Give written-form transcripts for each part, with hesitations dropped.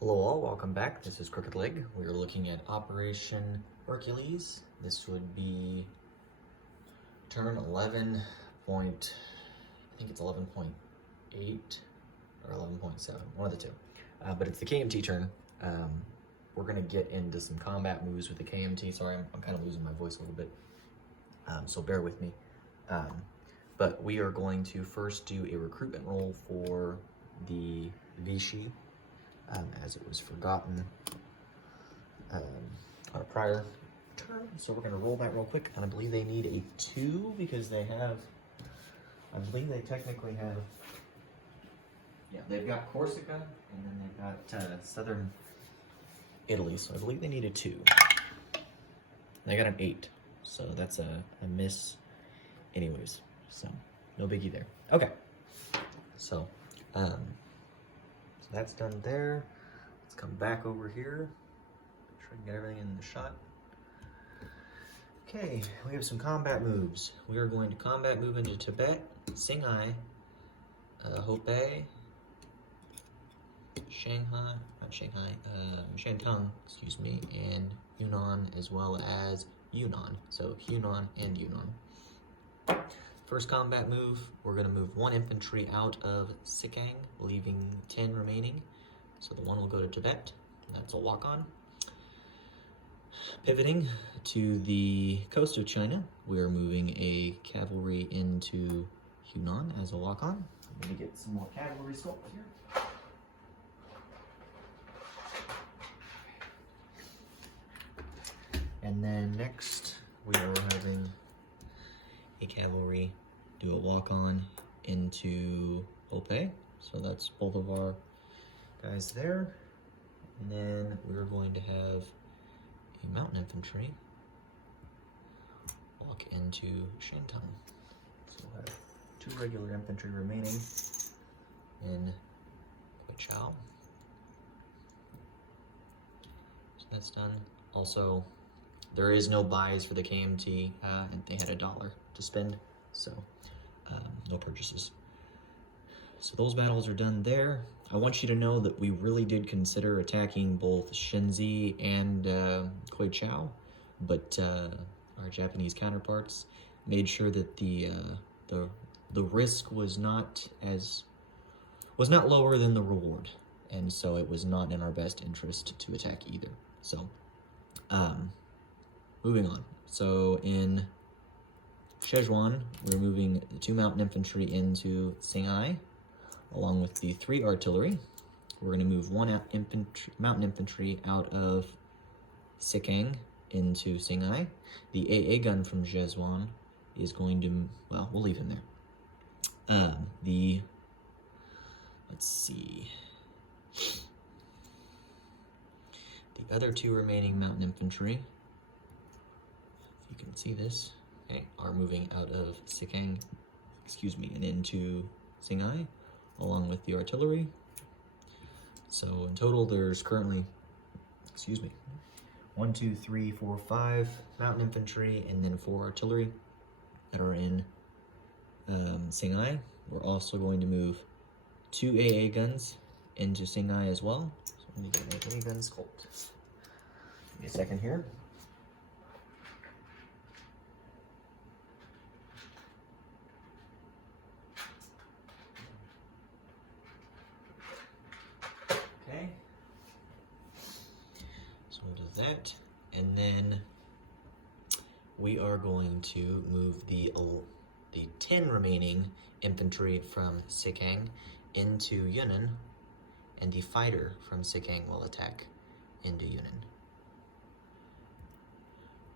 Hello all, welcome back. This is Crooked Leg. We are looking at Operation Hercules. This would be turn 11 point, I think it's 11.8 or 11.7, one of the two. But it's the KMT turn. We're gonna get into some combat moves with the KMT. Sorry, I'm kind of losing my voice a little bit, so bear with me. But we are going to first do a recruitment roll for the Vichy. As it was forgotten on a prior turn. So we're going to roll that real quick, and I believe they need a 2 because they have, I believe they technically have, yeah, they've got Corsica, and then they've got southern Italy, so I believe they need a 2. They got an 8, so that's a miss anyways, so no biggie there. Okay, so that's done there. Let's come back over here. Make sure I can get everything in the shot. Okay, we have some combat moves. We are going to combat move into Tibet, Singhai, Hubei, Shanghai, not Shanghai, Shantung, excuse me, and Yunnan, as well as Yunnan. So Hunan and Yunnan. First combat move, we're going to move 1 infantry out of Sikang, leaving 10 remaining. So the 1 will go to Tibet. That's a walk-on. Pivoting to the coast of China, we're moving a cavalry into Hunan as a walk-on. I'm going to get some more cavalry sculpt here. And then next, we are having a cavalry do a walk-on into Hubei. So that's both of our guys there. And then we're going to have a mountain infantry walk into Shantung. So we'll have 2 regular infantry remaining in Guichao. So that's done. Also, there is no buys for the KMT, and they had $1 to spend, so no purchases. So those battles are done there. I want you to know that we really did consider attacking both Shenzi and Guichao, but our Japanese counterparts made sure that the risk was not lower than the reward, and so it was not in our best interest to attack either. So moving on. So in Szechuan, we're moving the 2 mountain infantry into Singhai, along with the 3 artillery. We're going to move 1 mountain infantry out of Sikang into Singhai. The AA gun from Szechuan is going to, well, we'll leave him there. Let's see. The other 2 remaining mountain infantry, if you can see this, okay, are moving out of Sikang, and into Singhai, along with the artillery. So in total, there's currently, 1, 2, 3, 4, 5 mountain infantry, and then 4 artillery that are in Singhai. We're also going to move 2 AA guns into Singhai as well. So I'm going to get my AA gun sculpt. Give me a second here. Okay. So we'll do that, and then we are going to move the 10 remaining infantry from Sikang into Yunnan, and the fighter from Sikang will attack into Yunnan.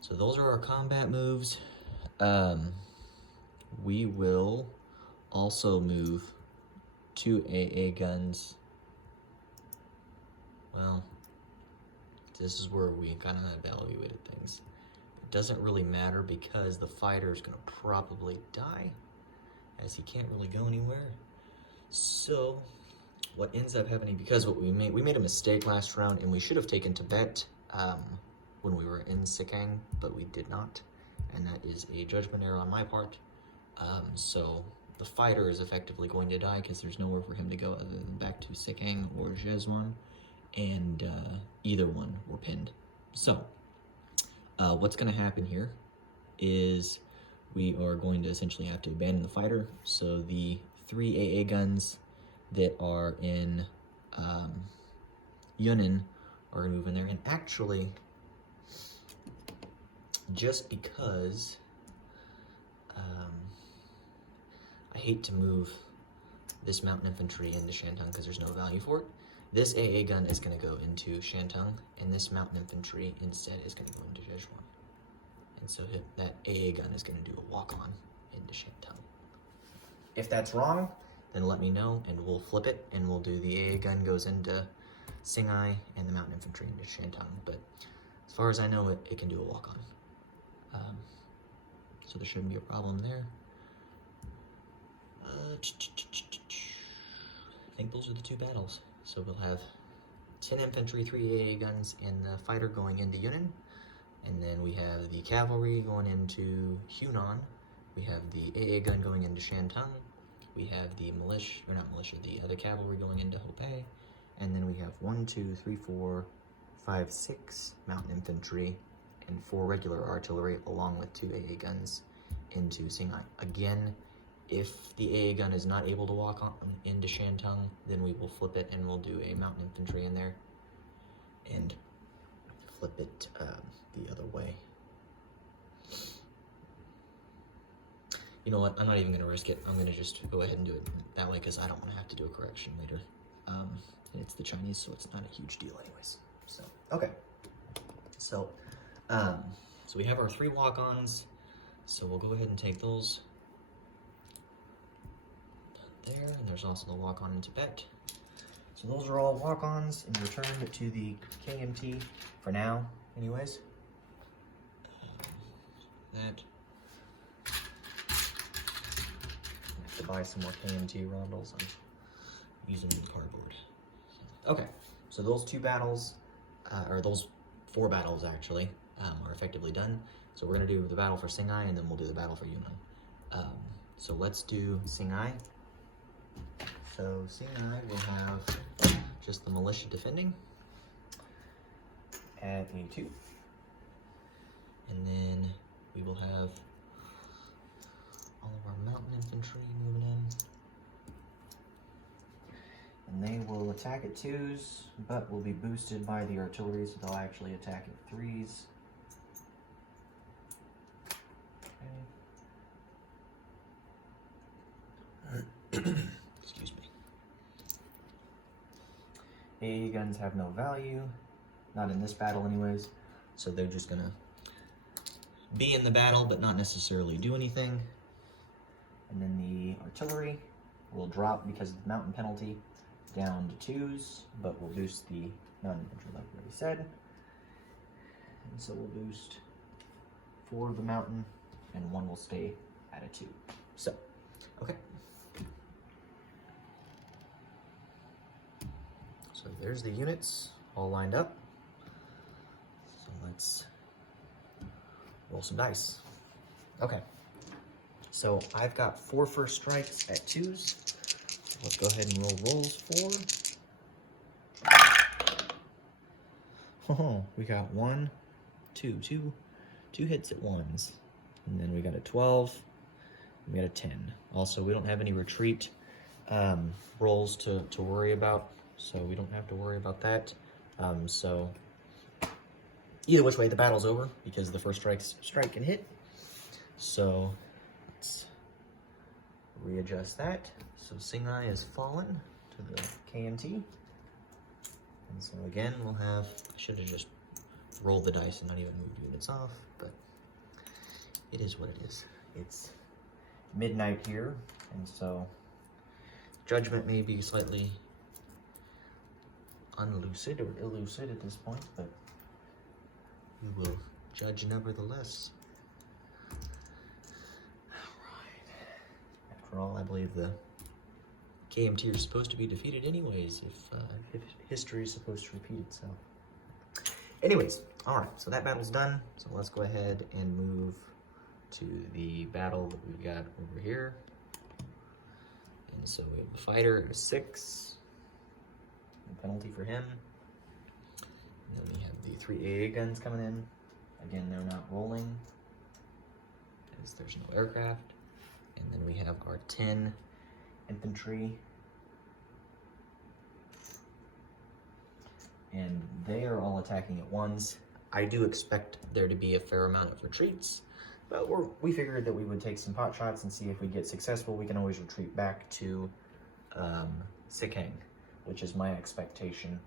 So those are our combat moves. We will also move 2 AA guns. Well, this is where we kind of evaluated things. It doesn't really matter because the fighter is going to probably die, as he can't really go anywhere. So what ends up happening, because we made a mistake last round, and we should have taken Tibet when we were in Sikang, but we did not, and that is a judgment error on my part. So the fighter is effectively going to die because there's nowhere for him to go other than back to Sikang or Szechuan, and either one were pinned. So what's going to happen here is we are going to essentially have to abandon the fighter. So the 3 AA guns that are in Yunnan are going to move in there. And actually, just because I hate to move this mountain infantry into Shantung because there's no value for it, this AA gun is going to go into Shantung, and this mountain infantry instead is going to go into Sichuan. And so that AA gun is going to do a walk-on into Shantung. If that's wrong, then let me know, and we'll flip it, and we'll do the AA gun goes into Singhai and the mountain infantry into Shantung. But as far as I know, it can do a walk-on. So there shouldn't be a problem there. I think those are the two battles. So we'll have 10 infantry, 3 AA guns, and the fighter going into Yunnan. And then we have the cavalry going into Hunan. We have the AA gun going into Shantung. We have the militia, or not militia, the other cavalry going into Hopei. And then we have 1, 2, 3, 4, 5, 6 mountain infantry and 4 regular artillery, along with 2 AA guns into Singhai. Again, if the AA gun is not able to walk on into Shantung, then we will flip it and we'll do a mountain infantry in there and flip it the other way. You know what? I'm not even going to risk it. I'm going to just go ahead and do it that way because I don't want to have to do a correction later. And it's the Chinese, so it's not a huge deal anyways. So, okay. So we have our 3 walk-ons. So we'll go ahead and take those there, and there's also the walk-on in Tibet. So those are all walk-ons and returned to the KMT for now, anyways. That. I have to buy some more KMT rondels. I'm using the cardboard. Okay, so those 2 battles, or those 4 battles actually, are effectively done. So we're gonna do the battle for Singhai, and then we'll do the battle for Yunnan. So let's do Singhai. So Singhai will have just the militia defending at A2. And then we will have all of our mountain infantry moving in. And they will attack at 2s, but will be boosted by the artillery, so they'll actually attack at 3s. Excuse me. AA guns have no value, not in this battle anyways, so they're just gonna be in the battle but not necessarily do anything. And then the artillery will drop because of the mountain penalty down to 2s, but will boost the mountain infantry like we already said. And so we'll boost 4 of the mountain and 1 will stay at a 2. So, okay. So there's the units all lined up. So let's roll some dice. Okay. So I've got 4 first strikes at 2s. So let's go ahead and roll rolls 4. Oh, we got 1, 2 hits at 1s. And then we got a 12. We got a 10. Also, we don't have any retreat rolls to worry about, so we don't have to worry about that. So either which way, the battle's over because the first strike and hit. So let's readjust that. So Singhai is fallen to the KMT. And so again, we'll have, I should have just rolled the dice and not even moved units off, but it is what it is. It's midnight here, and so judgment may be slightly unlucid or illucid at this point, but we will judge nevertheless. Alright. After all, I believe the KMT are supposed to be defeated anyways, if history is supposed to repeat itself. Anyways, alright, so that battle's done, so let's go ahead and move to the battle that we've got over here. And so we have the fighter at a 6. No penalty for him. And then we have the 3 AA guns coming in. Again, they're not rolling, as there's no aircraft. And then we have our 10 infantry. And they are all attacking at once. I do expect there to be a fair amount of retreats, but we figured that we would take some pot shots and see if we get successful. We can always retreat back to Sikeng, which is my expectation.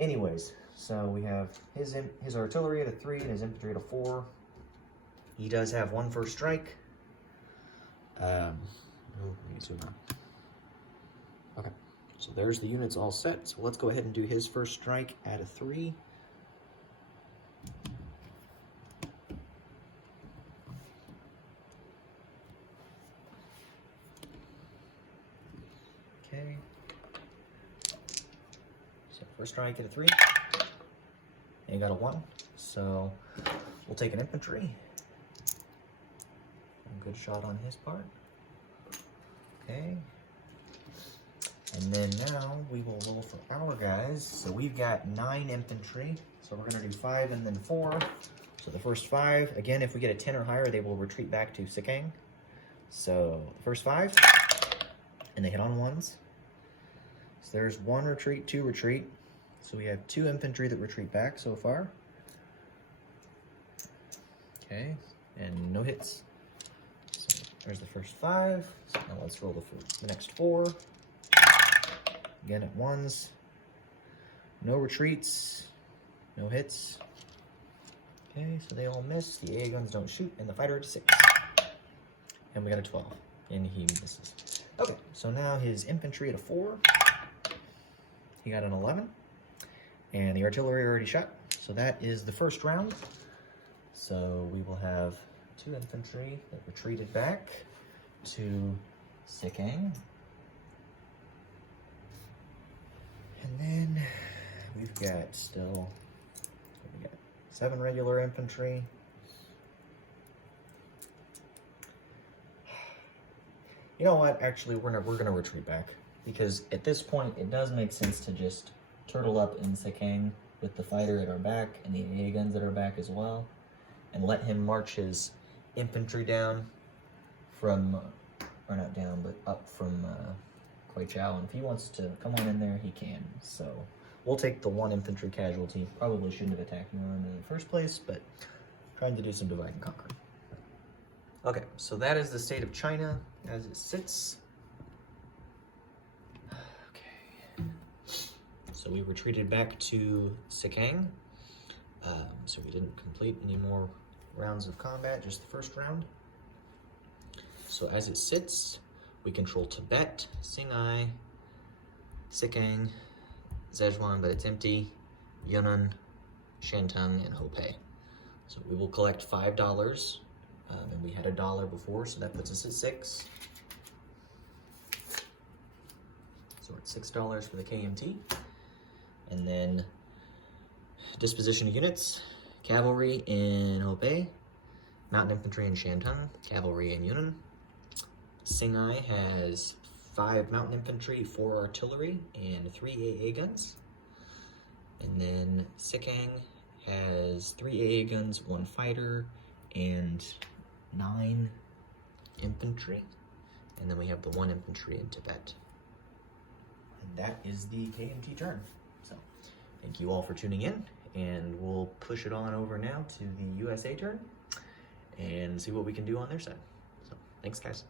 Anyways, so we have his artillery at a 3 and his infantry at a 4. He does have 1 first strike. Let me zoom out. Okay, so there's the units all set. So let's go ahead and do his first strike at a 3. Okay. So first strike at a 3. And you got a 1. So we'll take an infantry. A good shot on his part. Okay. And then now we will roll for our guys. So we've got 9 infantry. So we're going to do 5 and then 4. So the first 5, again, if we get a 10 or higher, they will retreat back to Sikeng. So the first 5, and they hit on 1s. So there's 1 retreat, 2 retreat. So we have 2 infantry that retreat back so far. Okay, and no hits. So there's the first 5. So now let's roll the next 4. Again at 1s. No retreats. No hits. Okay, so they all miss. The AA guns don't shoot, and the fighter at 6. And we got a 12, and he misses. Okay, so now his infantry at a 4. He got an 11. And the artillery already shot. So that is the first round. So we will have 2 infantry that retreated back to Sikeng. And then we've got still, we got 7 regular infantry. You know what? Actually, we're gonna retreat back, because at this point it does make sense to just turtle up in Sikeng with the fighter at our back and the AA guns at our back as well, and let him march his infantry down from, or not down, but up from Chow. And if he wants to come on in there, he can. So we'll take the 1 infantry casualty. Probably shouldn't have attacked Norman in the first place, but trying to do some divide and conquer. Okay, so that is the state of China as it sits. Okay. So we retreated back to Sikeng. So we didn't complete any more rounds of combat, just the first round. So as it sits, we control Tibet, Singhai, Sikeng, Zhejiang, but it's empty, Yunnan, Shantung, and Hopei. So we will collect $5, and we had $1 before, so that puts us at 6. So we're at $6 for the KMT. And then disposition of units, cavalry in Hopei, mountain infantry in Shantung, cavalry in Yunnan. Singhai has 5 mountain infantry, 4 artillery, and 3 AA guns. And then Sikeng has 3 AA guns, 1 fighter, and 9 infantry. And then we have the 1 infantry in Tibet. And that is the KMT turn. So thank you all for tuning in, and we'll push it on over now to the USA turn and see what we can do on their side. So thanks, guys.